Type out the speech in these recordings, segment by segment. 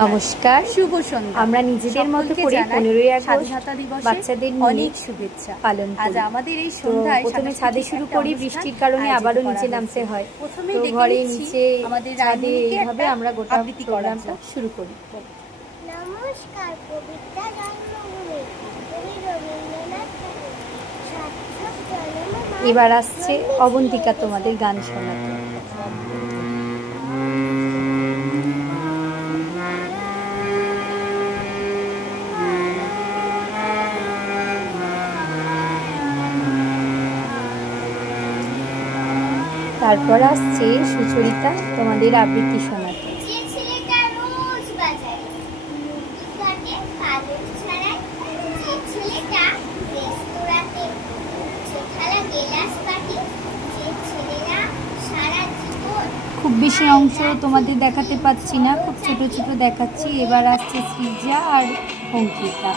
নমস্কার, শুভ সন্ধ্যা। আমরা নিজেদের মতো করে 15ই আগস্ট স্বাধীনতা দিবসে বাচ্চাদের অনেক শুভেচ্ছা পালন করি। আজ আমাদের এই সন্ধ্যায় প্রথমে ছাদে শুরু করি, বৃষ্টির কারণে আবারও নিচে নামতে হয়। তো ঘরে নিচে আমাদের ছাদে এইভাবে আমরা গোটা প্রোগ্রামটা শুরু করি। নমস্কার, কবিতা জন্মভূমি কবি রবীন্দ্রনাথ ঠাকুর। এবার আসছে অবন্তিকা তোমাদের গান শোনাতে। তারপর আসছে সুচরিতা তোমাদের আবৃত্তি শোনাতে। যে ছেলেটা রোজ বাজারে মুরগি কাটে পালক ছাড়ায়, যে ছেলেটা রেস্তোরাঁতে থালা গেলাস কাটে, যে ছেলেরা সারা জীবন। খুব বেশি অংশ তোমাদের দেখাতে পাচ্ছি না, খুব ছোট ছোট দেখাচ্ছি। এবার আসছে সৃজা আর অঙ্কিতা।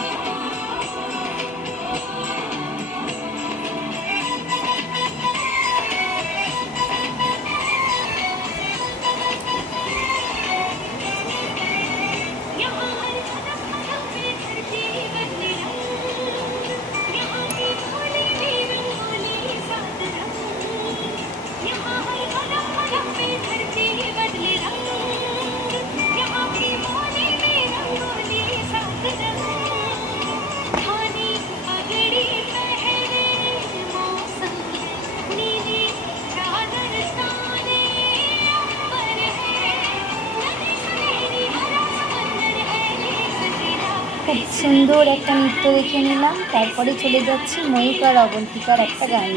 খুব সুন্দর একটা নৃত্য দেখে নিলাম। তারপরে চলে যাচ্ছি ময়ূক আর অবন্তিকার একটা গান।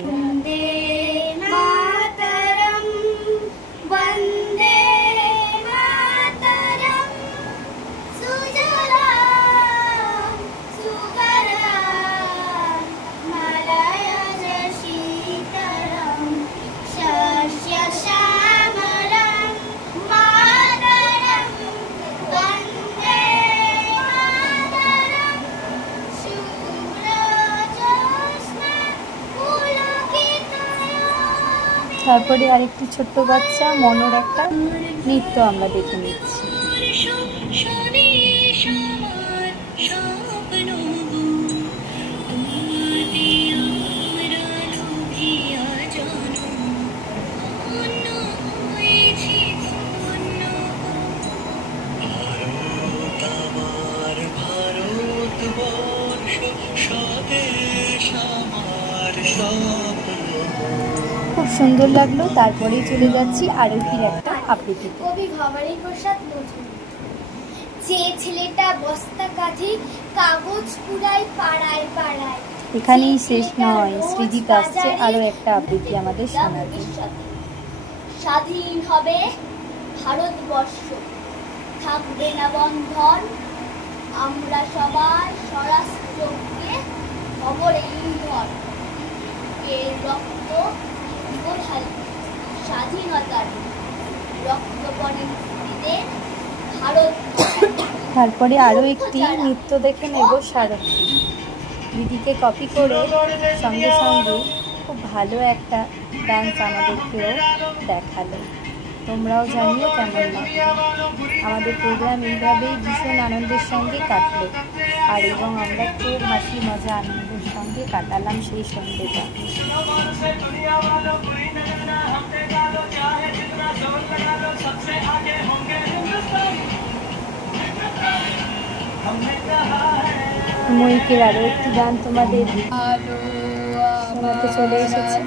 তারপরে আরেকটি ছোট্ট বাচ্চা মনোর একটা নৃত্য আমরা দেখে নিচ্ছি। খুব সুন্দর লাগলো। তারপরেই চলে যাচ্ছি আরোহীর একটা আবৃত্তি। কবি ভবানী প্রসাদ মজুমদার। যে ছেলেটা বস্তা কাঁধে কাগজ কুড়ায় পাড়ায় পাড়ায়। এখানেই শেষ নয়, সৃজিত আসছে আরো একটা আবৃত্তি আমাদের শোনাতে। স্বাধীন হবে ভারতবর্ষ, থাকবে না বন্ধন, আমরা সবাই স্বরাষ্ট্রকে খবর ইন্ধন। এর রক্ত ঢালি স্বাধীনতার রক্তবনে ভারত। তারপরে আরো একটি নৃত্য দেখে নেব সারথী। দিদিকে কপি করে সঙ্গে সঙ্গে খুব ভালো একটা ডান্স আমাদেরকেও দেখালো। তোমরাও জানিও কেমন লাগে। আমাদের প্রোগ্রাম এইভাবেই ভীষণ আনন্দের সঙ্গে কাটলো, আর এবং আমরা খুব হাসি মজা আনন্দের সঙ্গে কাটালাম সেই সন্ধ্যেটা। ময়ূকের আরো একটি গান তোমাদের শোনাতে চলে এসেছে।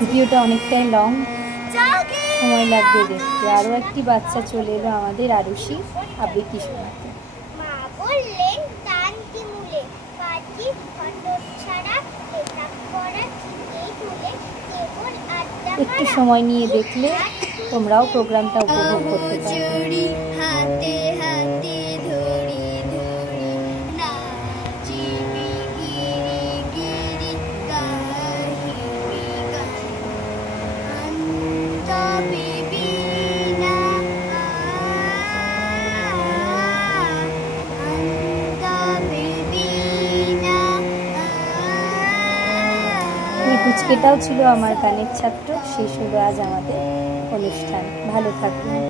ভিডিওটা অনেকটাই লং, সময় লাগবে দেখতে। আরও একটি বাচ্চা চলে এলো আমাদের আরুষি আবৃত্তি শোনাতে। মা বললেন দানটি মূলে পাটি ফটো ছাড়া এটা করা ঠিকই তুলে কেবল আড্ডা। একটু সময় নিয়ে দেখলে তোমরাও প্রোগ্রামটা উপভোগ করতে পারবে। হাতে হাতে ধরি পুচকেটাও ছিল আমার গানের ছাত্র। শেষ হলো আজ আমাদের অনুষ্ঠান। ভালো থাকুন।